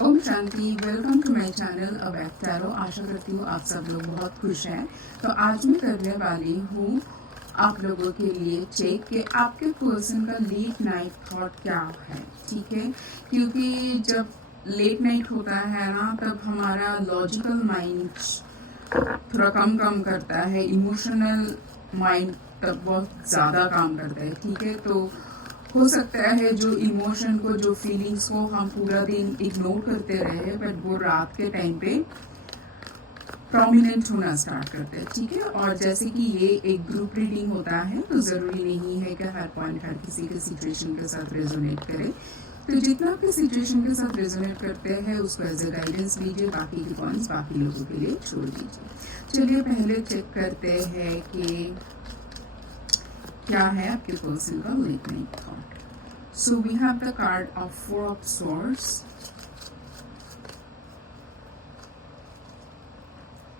ओम शांति। Welcome to my channel अब tarot. आशा करती हूँ आप सब लोग बहुत खुश हैं। तो आज मैं करने वाली हूँ आप लोगों के लिए चेक कि आपके पर्सन का लेट नाइट थॉट क्या है। ठीक है, क्योंकि जब लेट नाइट होता है ना, तब हमारा लॉजिकल माइंड थोड़ा कम करता है, इमोशनल माइंड तब बहुत ज़्यादा काम करता है। ठीक है, तो हो सकता है जो इमोशन को, जो फीलिंग्स को हम पूरा दिन इग्नोर करते रहे, बट वो रात के टाइम पे प्रोमिनेंट होना स्टार्ट करते हैं। ठीक है, और जैसे कि ये एक ग्रुप रीडिंग होता है, तो ज़रूरी नहीं है कि हर पॉइंट हर किसी के सिचुएशन के साथ रेजोनेट करे। तो जितना आपके सिचुएशन के साथ रेजोनेट करते हैं उसको एज ए गाइडेंस लीजिए, बाकी के पॉइंट्स बाकी लोगों के लिए छोड़ दीजिए। चलिए पहले चेक करते हैं कि क्या है आपके पर्सन का late night thought. So we have the card of Four of Swords,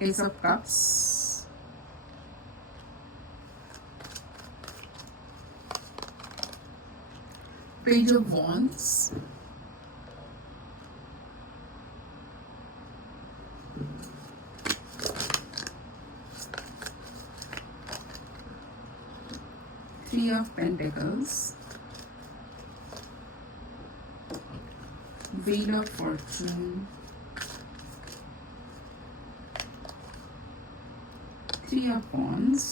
Ace of Cups, Page of Wands, Three of Pentacles, Wheel of Fortune, Three of Wands,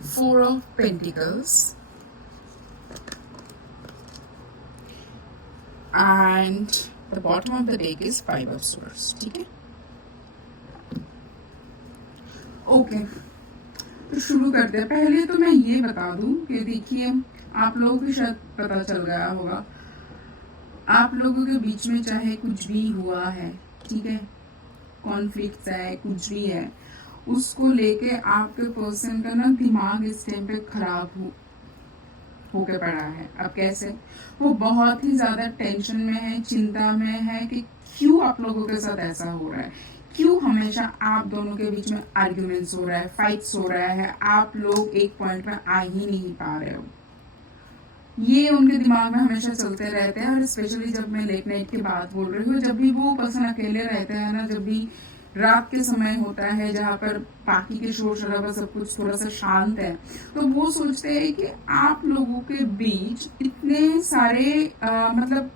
Four of Pentacles, and the bottom of the deck is Five of Swords. ठीक है, okay. तो शुरू करते हैं। पहले तो मैं ये बता दूं कि देखिए, आप लोगों को शायद पता चल गया होगा, आप लोगों के बीच में चाहे कुछ भी हुआ है, ठीक है, कॉन्फ्लिक्ट है, कुछ भी है, उसको लेके आपके पर्सन का ना दिमाग इस टाइम पे खराब होके पड़ा है। अब कैसे? वो बहुत ही ज्यादा टेंशन में है, चिंता में है कि क्यों आप लोगों के साथ ऐसा हो रहा है, क्यों हमेशा आप दोनों के बीच में आर्ग्यूमेंट्स हो रहा है, फाइट्स हो रहा है, आप लोग एक पॉइंट में आ ही नहीं पा रहे हो। ये उनके दिमाग में हमेशा चलते रहते हैं। और स्पेशली जब मैं लेट नाइट की बात बोल रही हूँ, जब भी वो पर्सन अकेले रहते हैं ना, जब भी रात के समय होता है जहाँ पर बाकी के शोर शराबा सब कुछ थोड़ा सा शांत है, तो वो सोचते हैं कि आप लोगों के बीच इतने सारे मतलब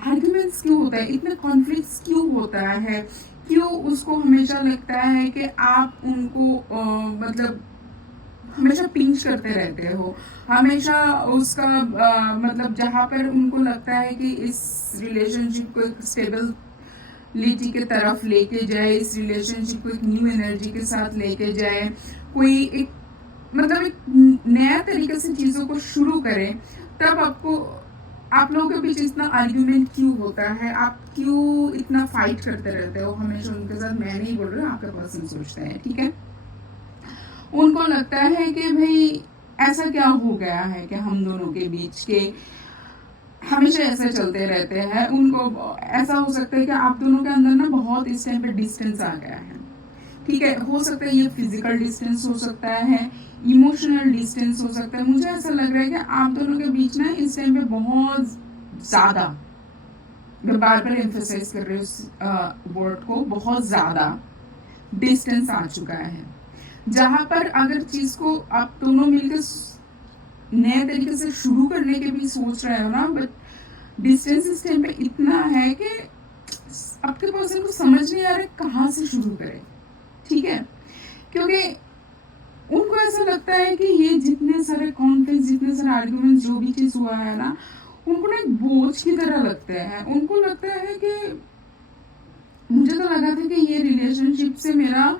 आर्ग्यूमेंट्स क्यों होता है, इतने कॉन्फ्लिक्ट्स क्यों होता है, क्यों उसको हमेशा लगता है कि आप उनको मतलब हमेशा पिंच करते रहते हो, हमेशा उसका मतलब जहाँ पर उनको लगता है कि इस रिलेशनशिप को एक स्टेबिलिटी की तरफ लेके जाए, इस रिलेशनशिप को एक न्यू एनर्जी के साथ लेके जाए, कोई एक मतलब एक नया तरीके से चीजों को शुरू करें, तब आपको आप लोगों के बीच इतना आर्ग्यूमेंट क्यों होता है, आप क्यों इतना फाइट करते रहते हो हमेशा उनके साथ। मैं नहीं बोल रही हूँ, आपका पर्सन सोचते हैं, ठीक है। उनको लगता है कि भाई ऐसा क्या हो गया है कि हम दोनों के बीच के हमेशा ऐसे चलते रहते हैं। उनको ऐसा हो सकता है कि आप दोनों के अंदर ना बहुत इस टाइम पे डिस्टेंस आ गया है, ठीक है। हो सकता है ये फिजिकल डिस्टेंस हो सकता है, इमोशनल डिस्टेंस हो सकता है। मुझे ऐसा लग रहा है कि आप दोनों के बीच ना इस टाइम पे बहुत ज्यादा, मैं बार बार एम्फेसाइज कर रही हूँ वर्ड को, बहुत ज्यादा डिस्टेंस आ चुका है, जहां पर अगर चीज को आप दोनों मिलकर नए तरीके से शुरू करने के भी सोच रहे हो ना, बट डिस्टेंस इस टाइम पे इतना है कि आपके पर्सन को समझ नहीं आ रहा कहाँ से शुरू करें, ठीक है। क्योंकि उनको ऐसा लगता है कि ये जितने सारे कॉन्फ्लिक्ट, जितने सारे आर्ग्यूमेंट, जो भी चीज हुआ है ना, उनको ना एक बोझ की तरह लगते हैं। उनको लगता है कि मुझे तो लगा था कि ये रिलेशनशिप से मेरा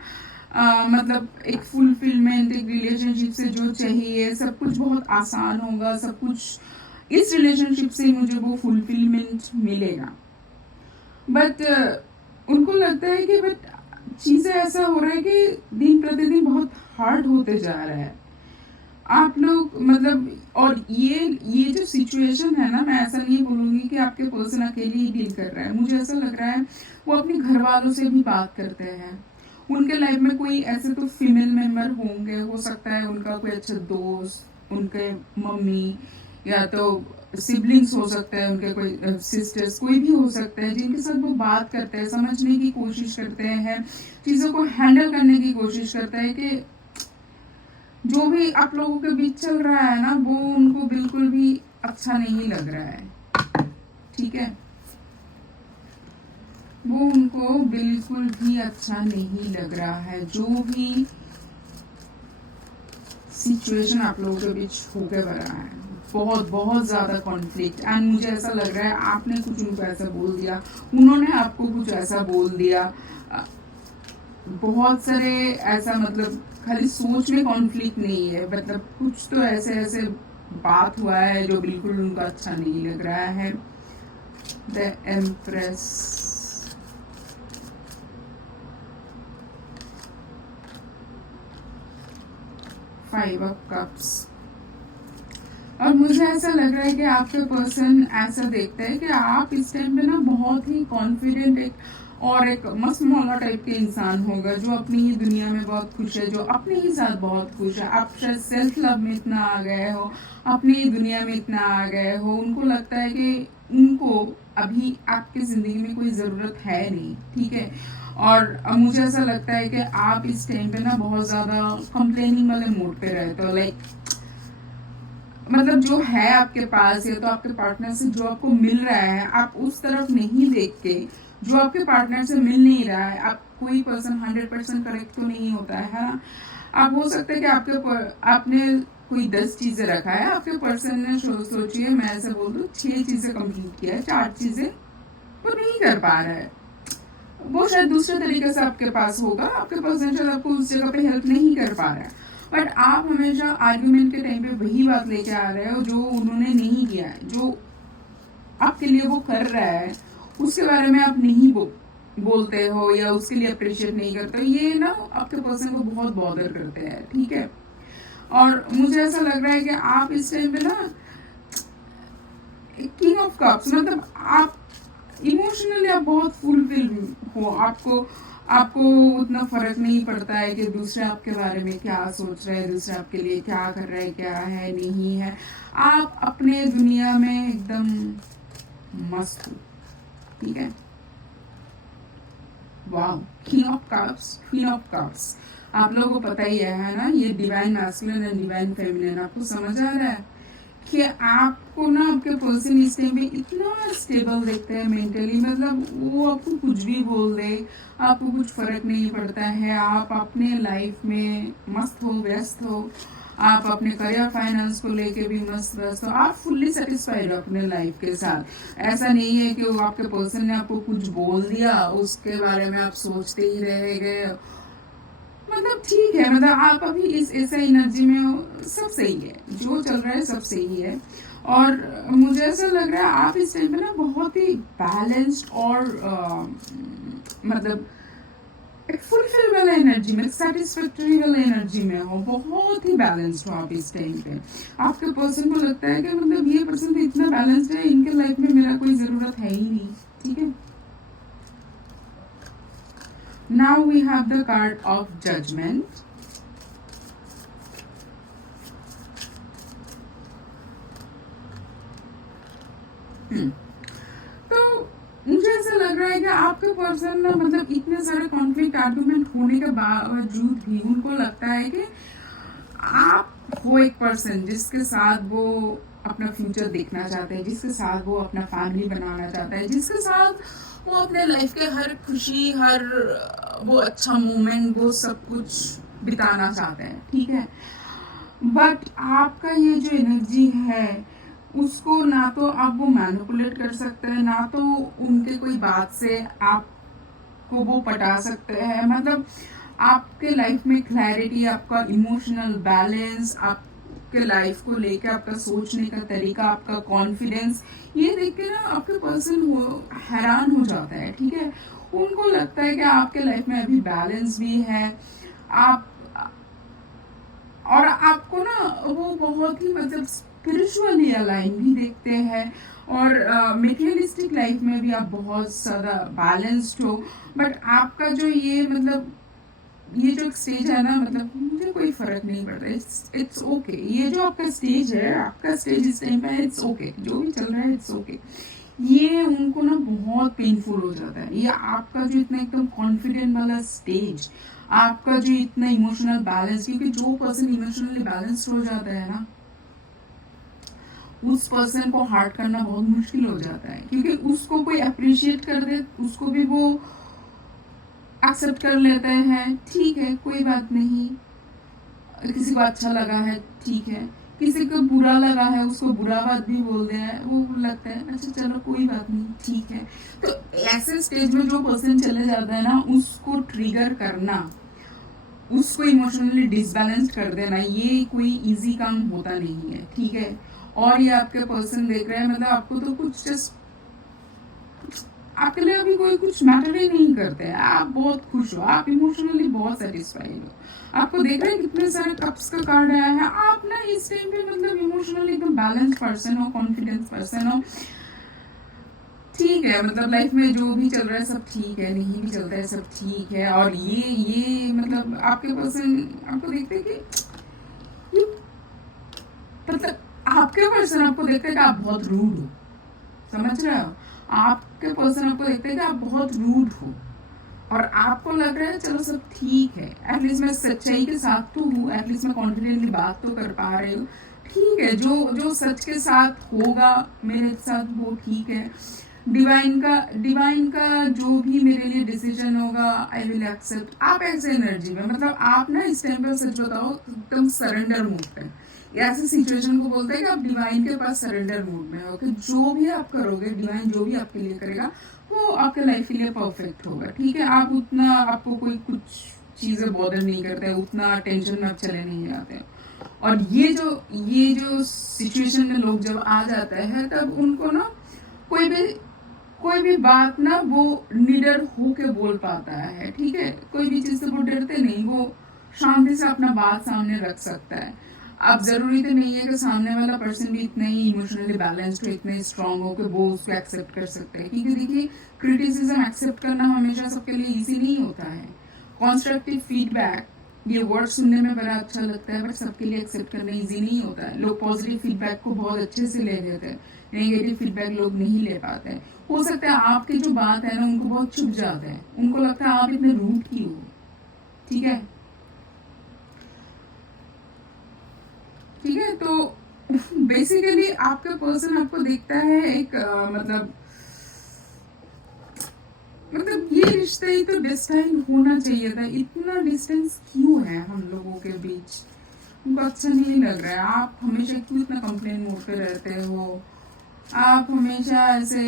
मतलब एक फुलफिलमेंट, एक रिलेशनशिप से जो चाहिए सब कुछ बहुत आसान होगा, सब कुछ इस रिलेशनशिप से मुझे वो फुलफिलमेंट मिलेगा। बट उनको लगता है कि बट चीजें ऐसा हो रहा है कि दिन प्रतिदिन बहुत हार्ड होते जा रहा है। आप लोग मतलब, और ये जो सिचुएशन है ना, मैं ऐसा नहीं बोलूंगी कि आपके पर्सन अकेले ही डील कर रहा है। मुझे ऐसा लग रहा है वो अपने घर वालों से भी बात करते हैं। उनके लाइफ में कोई ऐसे तो फीमेल मेंबर होंगे, हो सकता है उनका कोई अच्छा दोस्त, उनके मम्मी या तो सिबलिंग्स हो सकते हैं, उनके कोई सिस्टर्स, कोई भी हो सकते हैं जिनके साथ वो बात करते हैं, समझने की कोशिश करते हैं, चीज़ों को हैंडल करने की कोशिश करते हैं कि जो भी आप लोगों के बीच चल रहा है ना वो उनको बिल्कुल भी अच्छा नहीं लग रहा है, ठीक है, वो उनको बिल्कुल भी अच्छा नहीं लग रहा है। जो भी सिचुएशन आप लोगों के बीच होके बना है, बहुत बहुत ज़्यादा कॉन्फ्लिक्ट, एंड मुझे ऐसा लग रहा है आपने कुछ उनको ऐसा बोल दिया, उन्होंने आपको कुछ ऐसा बोल दिया। बहुत सारे ऐसा, मतलब खाली सोच में कॉन्फ्लिक्ट नहीं है, मतलब कुछ तो ऐसे ऐसे बात हुआ है जो बिल्कुल उनको अच्छा नहीं लग रहा है। The empress, five of cups, और मुझे ऐसा लग रहा है कि आपके पर्सन ऐसा देखता है कि आप इस टाइम पे ना बहुत ही कॉन्फिडेंट एक मस्त मौला टाइप के इंसान होगा, जो अपनी ही दुनिया में बहुत खुश है, जो अपने ही साथ बहुत खुश है। आप शायद सेल्फ लव में इतना आ गए हो, अपनी ही दुनिया में इतना आ गए हो, उनको लगता है कि उनको अभी आपकी जिंदगी में कोई जरूरत है नहीं, ठीक है। और मुझे ऐसा लगता है कि आप इस टाइम पे ना बहुत ज्यादा कंप्लेनिंग वाले मूड पे रहते हो, लाइक मतलब जो है आपके पास या तो आपके पार्टनर से जो आपको मिल रहा है, आप उस तरफ नहीं देख के, जो आपके पार्टनर से मिल नहीं रहा है, आप कोई पर्सन 100% करेक्ट तो नहीं होता है ना। आप हो सकता है कि आपने कोई 10 चीजें रखा है, आपके पर्सन ने सोचिए मैं ऐसे बोल दूं 6 चीजें कंप्लीट किया है, 4 चीजें वो नहीं कर पा रहा है, वो शायद दूसरे तरीके से आपके पास होगा, आपके पर्सन शायद आपको उस जगह पे हेल्प नहीं कर पा रहा है, बट आप हमेशा आर्ग्यूमेंट के टाइम पे वही बात लेके आ रहे हो जो उन्होंने नहीं किया है, जो आपके लिए वो कर रहा है उसके बारे में आप नहीं बोलते हो या उसके लिए अप्रिशिएट नहीं करते हो। ये ना आपके पर्सन को बहुत बॉदर करते हैं, ठीक है। और मुझे ऐसा लग रहा है कि आप इस टाइम पे ना किंग ऑफ कप्स, मतलब आप इमोशनली आप बहुत फुलफिल हो, आपको उतना फर्क नहीं पड़ता है कि दूसरे आपके बारे में क्या सोच रहे हैं, दूसरे आपके लिए क्या कर रहे हैं, क्या है नहीं है, आप अपने दुनिया में एकदम मस्त हो, ठीक है। वाह, king of cups, queen of cups, आप लोगों को पता ही है ना, ये divine masculine and divine feminine, आपको समझ आ रहा है कि आपको ना आपके पर्सन इस टाइम पे इतना स्टेबल देखते हैं मेंटली, मतलब वो आपको कुछ भी बोल दे, आपको कुछ फर्क नहीं पड़ता है, आप अपने लाइफ में मस्त हो, व्यस्त हो, आप अपने करियर फाइनेंस को लेके भी मस्त व्यस्त हो, आप फुल्ली सेटिस्फाइड हो अपने लाइफ के साथ। ऐसा नहीं है कि वो आपके पर्सन ने आपको कुछ बोल दिया उसके बारे में आप सोचते ही रह गए, मतलब ठीक है, मतलब आप अभी इस ऐसा एनर्जी में हो, सब सही है, जो चल रहा है सब सही है। और मुझे ऐसा लग रहा है आप इस टाइम पे ना बहुत ही बैलेंस्ड और मतलब एक फुलफिल वाला एनर्जी में, सेटिस्फैक्टरी वाला एनर्जी में हो, बहुत ही बैलेंस्ड हो आप इस टाइम पे। आपके पर्सन को लगता है कि मतलब ये पर्सन भी इतना बैलेंस्ड है, इनके लाइफ में मेरा कोई जरूरत है ही नहीं, ठीक है। Now we have the card of judgment. तो मुझे ऐसा लग रहा है कि आपके पर्सन ना, मतलब इतने सारे कॉन्फ्लिक्ट आर्गुमेंट होने के बावजूद भी उनको लगता है कि आप हो एक पर्सन जिसके साथ वो अपना फ्यूचर देखना चाहते हैं, जिसके साथ वो अपना फैमिली बनाना चाहता है, जिसके साथ वो अपने लाइफ के हर खुशी, हर वो अच्छा मोमेंट, वो सब कुछ बिताना चाहते हैं, ठीक है। बट आपका ये जो एनर्जी है उसको ना तो आप वो मैनिपुलेट कर सकते हैं, ना तो उनके कोई बात से आपको वो पटा सकते हैं, मतलब आपके लाइफ में क्लैरिटी, आपका इमोशनल बैलेंस, आपके लाइफ को लेकर आपका सोचने का तरीका, आपका कॉन्फिडेंस, ये देख के ना आपके पर्सन हैरान हो जाता है, ठीक है। उनको लगता है कि आपके लाइफ में अभी बैलेंस भी है, आप और आपको ना वो बहुत ही मतलब स्पिरिचुअली अलाइन भी देखते हैं, और मेटेरियलिस्टिक लाइफ में भी आप बहुत ज़्यादा बैलेंस्ड हो। बट आपका जो ये मतलब ये जो स्टेज है ना, मतलब मुझे कोई फर्क नहीं पड़ता, इट्स ओके। ये जो आपका स्टेज है, आपका स्टेज इस टाइम पे है, इट्स ओके। जो भी चल रहा है इट्स ओके। ये उनको ना बहुत पेनफुल हो जाता है। ये आपका जो इतना एकदम कॉन्फिडेंट वाला स्टेज, आपका जो इतना इमोशनल बैलेंस, क्योंकि जो पर्सन इमोशनली बैलेंस्ड हो जाता है ना, उस पर्सन को हार्ट करना बहुत मुश्किल हो जाता है, क्योंकि उसको कोई अप्रिशिएट कर दे, उसको भी वो एक्सेप्ट कर लेते हैं, ठीक है कोई बात नहीं। किसी को अच्छा लगा है, ठीक है, किसी को बुरा लगा है, उसको बुरा बात भी बोल दे है, वो लगता है अच्छा चलो कोई बात नहीं, ठीक है। तो ऐसे स्टेज में जो पर्सन चले जाता है ना, उसको ट्रिगर करना, उसको इमोशनली डिसबैलेंस कर देना, ये कोई इजी काम होता नहीं है, ठीक है। और ये आपके पर्सन देख रहे हैं, मतलब आपको तो कुछ जस्ट, आपके लिए अभी कोई कुछ मैटर ही नहीं करते हैं, आप बहुत खुश हो, आप इमोशनली बहुत सेटिस्फाइड हो। आपको देख रहे हैं कितने सारे कप्स का कार्ड आया है, आप ना इस टाइम पे मतलब इमोशनली एकदम बैलेंस पर्सन हो, कॉन्फिडेंस पर्सन हो, ठीक है। मतलब लाइफ में जो भी चल रहा है सब ठीक है, नहीं भी चलता है सब ठीक है। और ये मतलब आपके पर्सन आपको देखते हैं कि ये मतलब आपके पर्सन आपको देखते हैं कि आप बहुत रूड हो, समझ रहे हो। आपके पर्सन आपको देखते हैं कि आप बहुत रूड हो, और आपको लग रहा है चलो सब ठीक है, एटलीस्ट मैं सच्चाई के साथ तो हूँ, एटलीस्ट मैं कॉन्फिडेंटली बात तो कर पा रही हूँ, ठीक है। जो जो सच के साथ होगा मेरे साथ वो ठीक है। डिवाइन का जो भी मेरे लिए डिसीजन होगा आई विल एक्सेप्ट। आप ऐसे एनर्जी में, मतलब आप ना इस टाइम पर सच बताओ एकदम सरेंडर मूड पे, ऐसे सिचुएशन को बोलते हैं कि आप डिवाइन के पास सरेंडर मूड में हो, कि जो भी आप करोगे, डिवाइन जो भी आपके लिए करेगा वो आपके लाइफ के लिए परफेक्ट होगा, ठीक है। आप उतना, आपको कोई कुछ चीजें बॉदर नहीं करते, उतना टेंशन में आप चले नहीं जाते। और ये जो सिचुएशन में लोग जब आ जाते हैं, तब उनको ना कोई भी बात ना वो निडर होके बोल पाता है, ठीक है। कोई भी चीज से वो डरते नहीं, वो शांति से अपना बात सामने रख सकता है। अब जरूरी तो नहीं है कि सामने वाला पर्सन भी इतना ही इमोशनली बैलेंस्ड हो, इतने स्ट्रांग हो कि वो उसको एक्सेप्ट कर सकते हैं, क्योंकि देखिए क्रिटिसिज्म एक्सेप्ट करना हमेशा सबके लिए इजी नहीं होता है। कॉन्स्ट्रक्टिव फीडबैक, ये वर्ड सुनने में बड़ा अच्छा लगता है, बट सबके लिए एक्सेप्ट करना इजी नहीं होता है। लोग पॉजिटिव फीडबैक को बहुत अच्छे से ले लेते हैं, नेगेटिव फीडबैक लोग नहीं ले पाते हैं। हो सकता है आपकी जो बात है ना उनको बहुत चुभ जाता है, उनको लगता है आप इतने रूड क्यों हो, ठीक है। ठीक है, तो बेसिकली आपका पर्सन आपको देखता है एक मतलब ये रिश्ता ही तो डिस्टेंस होना चाहिए था, इतना डिस्टेंस क्यों है हम लोगों के बीच, उनको अच्छा नहीं लग रहा है। आप हमेशा क्यों इतना कंप्लेन मोड पे रहते हो, आप हमेशा ऐसे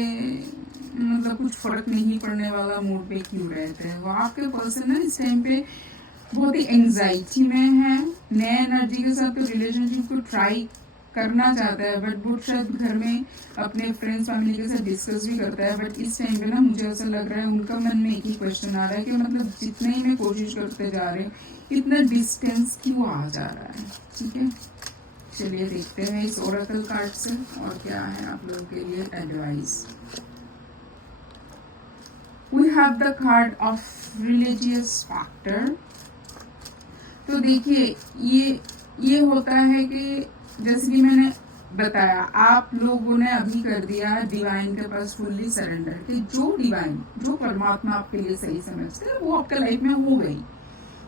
मतलब कुछ फर्क नहीं पड़ने वाला मूड पे क्यों रहते हो। आपके पर्सन ना इस टाइम पे बहुत ही एंजाइटी में है, नए एनर्जी के साथ तो रिलेशनशिप को ट्राई करना चाहता है, बट वो शायद घर में अपने फ्रेंड्स फैमिली के साथ डिस्कस भी करता है। बट इस टाइम पे ना मुझे ऐसा लग रहा है उनका मन में एक ही क्वेश्चन आ रहा है कि मतलब जितने ही मैं कोशिश करते जा रहे हैं इतना डिस्टेंस क्यों आ जा रहा है, ठीक है। चलिए देखते हैं इस ओरेकल कार्ड से और क्या है आप लोगों के लिए advice. We have the card of religious factor. तो देखिए ये होता है कि जैसे कि मैंने बताया, आप लोगों ने अभी कर दिया डिवाइन के पास फुल्ली सरेंडर, कि जो डिवाइन, जो परमात्मा आपके लिए सही समझते हैं वो आपके लाइफ में हो गई,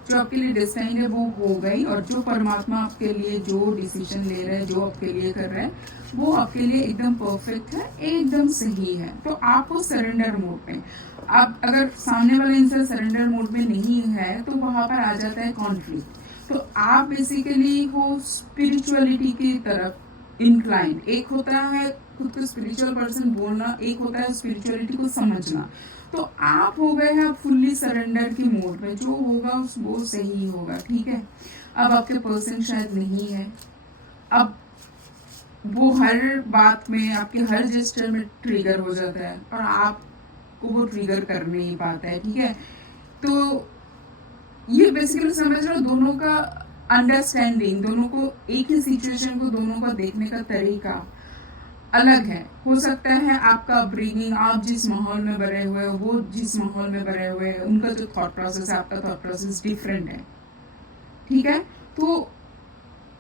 जो आपके लिए डिस्टाइन है वो हो गई, और जो परमात्मा आपके लिए जो डिसीजन ले रहे हैं, जो आपके लिए कर रहे हैं, वो आपके लिए एकदम परफेक्ट है, एकदम सही है। तो आप वो सरेंडर मोड में, आप अगर सामने वाला इंसान सरेंडर मोड में नहीं है तो वहां पर आ जाता है कॉन्फ्लिक्ट। तो आप बेसिकली हो स्पिरिचुअलिटी की तरफ इंक्लाइन, एक होता है खुद को स्पिरिचुअल पर्सन बोलना, एक होता है स्पिरिचुअलिटी को समझना। तो आप हो गए हैं फुल्ली सरेंडर की मोड में, जो होगा वो सही होगा, ठीक है। अब आपके पर्सन शायद नहीं है, अब वो हर बात में आपके हर जेस्चर में ट्रिगर हो जाता है और आपको वो ट्रिगर कर नहीं पाता है, ठीक है। तो ये बेसिकली समझ लो दोनों का अंडरस्टैंडिंग, दोनों को एक ही सिचुएशन को दोनों का देखने का तरीका अलग है। हो सकता है आपका अपब्रिंगिंग, आप जिस माहौल में बड़े हुए हो, वो जिस माहौल में बड़े हुए हैं, उनका जो थॉट प्रोसेस है, आपका थॉट प्रोसेस डिफरेंट है। ठीक है, तो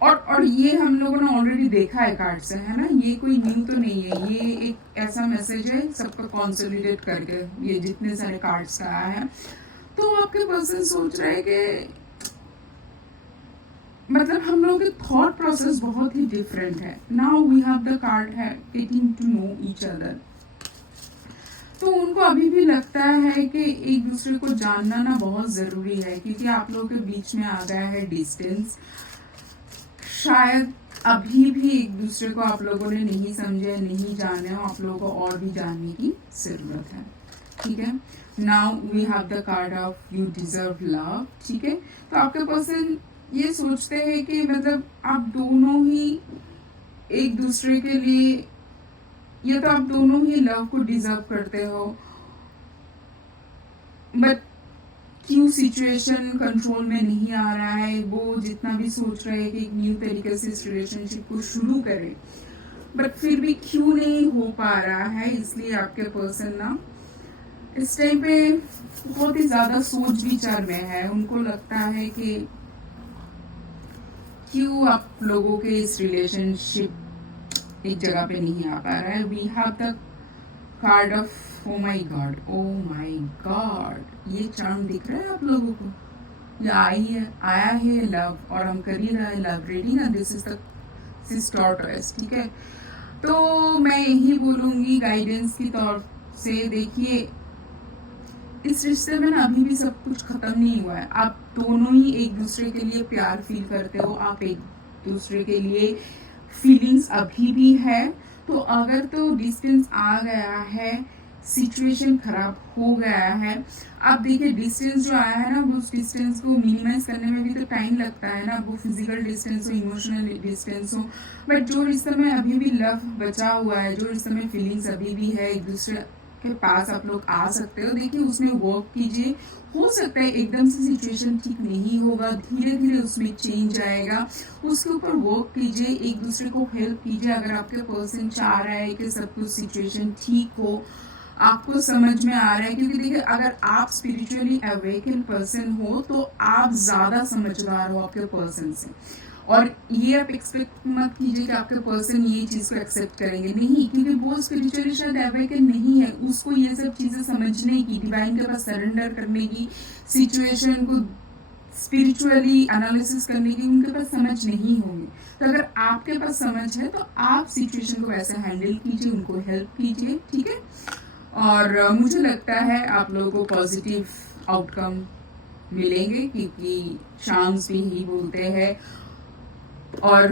और ये हम लोगों ने ऑलरेडी देखा है कार्ड से, है ना, ये कोई न्यू तो नहीं है, ये एक ऐसा मैसेज है सबका कॉन्सोलिडेट करके ये जितने सारे कार्ड्स का आया है। तो आपके पर्सन सोच रहे हैं कि मतलब हम लोग के थॉट प्रोसेस बहुत ही डिफरेंट है। Now we have the card है getting to know each other. तो उनको अभी भी लगता है कि एक दूसरे को जानना ना बहुत जरूरी है, क्योंकि आप लोगों के बीच में आ गया है डिस्टेंस। शायद अभी भी एक दूसरे को आप लोगों ने नहीं समझे, नहीं जाने हो, आप लोगों को और भी जानने की जरूरत है। ठीक है, now we have the card of you deserve love. ठीक है, तो आपके पर्सन ये सोचते हैं कि मतलब आप दोनों ही एक दूसरे के लिए, या तो आप दोनों ही लव को डिजर्व करते हो, बट क्यों सिचुएशन कंट्रोल में नहीं आ रहा है। वो जितना भी सोच रहे हैं कि एक न्यू तरीके से इस रिलेशनशिप को शुरू करें, बट फिर भी क्यों नहीं हो पा रहा है। इसलिए आपके पर्सन ना इस टाइम पे बहुत ही ज्यादा सोच विचार में है। उनको लगता है कि क्यों आप लोगों के इस रिलेशनशिप एक जगह पे नहीं आ पा रहा है। We have the card of oh my god, oh my god, ये चार्म दिख रहा है आप लोगों को, ये आया है लव, और हम कर ही रहे हैं love reading, and this is the tortoise. ठीक है, तो मैं यही बोलूंगी गाइडेंस की तौर से, देखिए इस रिश्ते में ना अभी भी सब कुछ खत्म नहीं हुआ है। आप दोनों ही एक दूसरे के लिए प्यार फील करते हो, आप एक दूसरे के लिए फीलिंग्स अभी भी है। तो अगर तो डिस्टेंस आ गया है, सिचुएशन खराब हो गया है, आप देखिए डिस्टेंस जो आया है ना, वो उस डिस्टेंस को मिनिमाइज करने में भी तो टाइम लगता है ना, वो फिजिकल डिस्टेंस हो, इमोशनल डिस्टेंस हो, बट जो रिश्ते में अभी भी लव बचा हुआ है, जो रिश्ते में फीलिंग्स अभी भी है, एक दूसरे के पास आप लोग आ सकते हो। देखिए उसमें वर्क कीजिए, हो सकता है एकदम से सिचुएशन ठीक नहीं होगा, धीरे धीरे उसमें चेंज आएगा, उसके ऊपर वर्क कीजिए, एक दूसरे को हेल्प कीजिए। अगर आपके पर्सन चाह रहा है कि सब कुछ सिचुएशन ठीक हो, आपको समझ में आ रहा है, क्योंकि देखिए अगर आप स्पिरिचुअली अवेकन पर्सन हो तो आप ज्यादा समझदार हो आपके पर्सन से, और ये आप एक्सपेक्ट मत कीजिए कि आपके पर्सन ये चीज को एक्सेप्ट करेंगे, नहीं, क्योंकि वो स्पिरिचुअली शायद अवेकन नहीं है, उसको ये सब चीजें समझने की, डिवाइन के पास सरेंडर करने की, सिचुएशन को स्पिरिचुअली एनालिसिस करने की उनके पास समझ नहीं होगी। तो अगर आपके पास समझ है तो आप सिचुएशन को वैसे हैंडल कीजिए, उनको हेल्प कीजिए। ठीक है, और मुझे लगता है आप लोगों को पॉजिटिव आउटकम मिलेंगे, क्योंकि चांस भी ही बोलते हैं और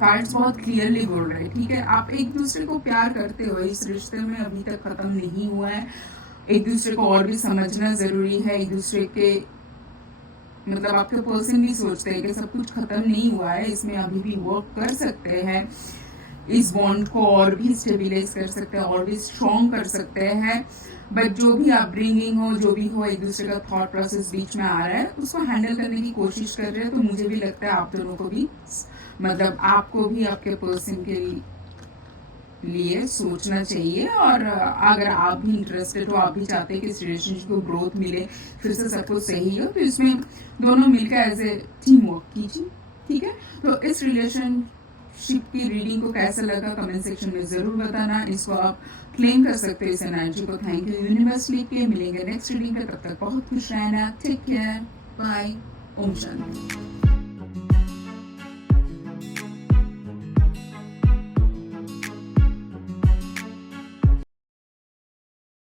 कार्ड्स बहुत क्लियरली बोल रहे हैं। ठीक है, आप एक दूसरे को प्यार करते हो, इस रिश्ते में अभी तक खत्म नहीं हुआ है, एक दूसरे को और भी समझना जरूरी है। एक दूसरे के मतलब आपके पर्सन भी सोचते हैं कि सब कुछ खत्म नहीं हुआ है, इसमें अभी भी वर्क कर सकते हैं, इस बॉन्ड को और भी स्टेबिलाइज कर सकते हैं, और भी स्ट्रॉन्ग कर सकते हैं। बट जो भी अपब्रिंगिंग हो, जो भी हो, एक दूसरे का थॉट प्रोसेस बीच में आ रहा है, उसको हैंडल करने की कोशिश कर रहे हैं। तो मुझे भी लगता है आप दोनों को भी, मतलब आपको भी आपके पर्सन के लिए सोचना चाहिए। और अगर आप भी इंटरेस्टेड हो, आप भी चाहते हैं कि इस रिलेशनशिप को ग्रोथ मिले, फिर से सब कुछ सही हो, तो इसमें दोनों मिलकर एज ए टीम वर्क कीजिए। ठीक है, तो इस रिलेशनशिप की रीडिंग को कैसा लगा कमेंट सेक्शन में जरूर बताना। इसको आप क्लेम कर सकते हो इस एनर्जी को। थैंक यू यूनिवर्स लेके, मिलेंगे नेक्स्ट रीडिंग पे, तब तक बहुत खुश रहना, take care, bye, Om Shanti.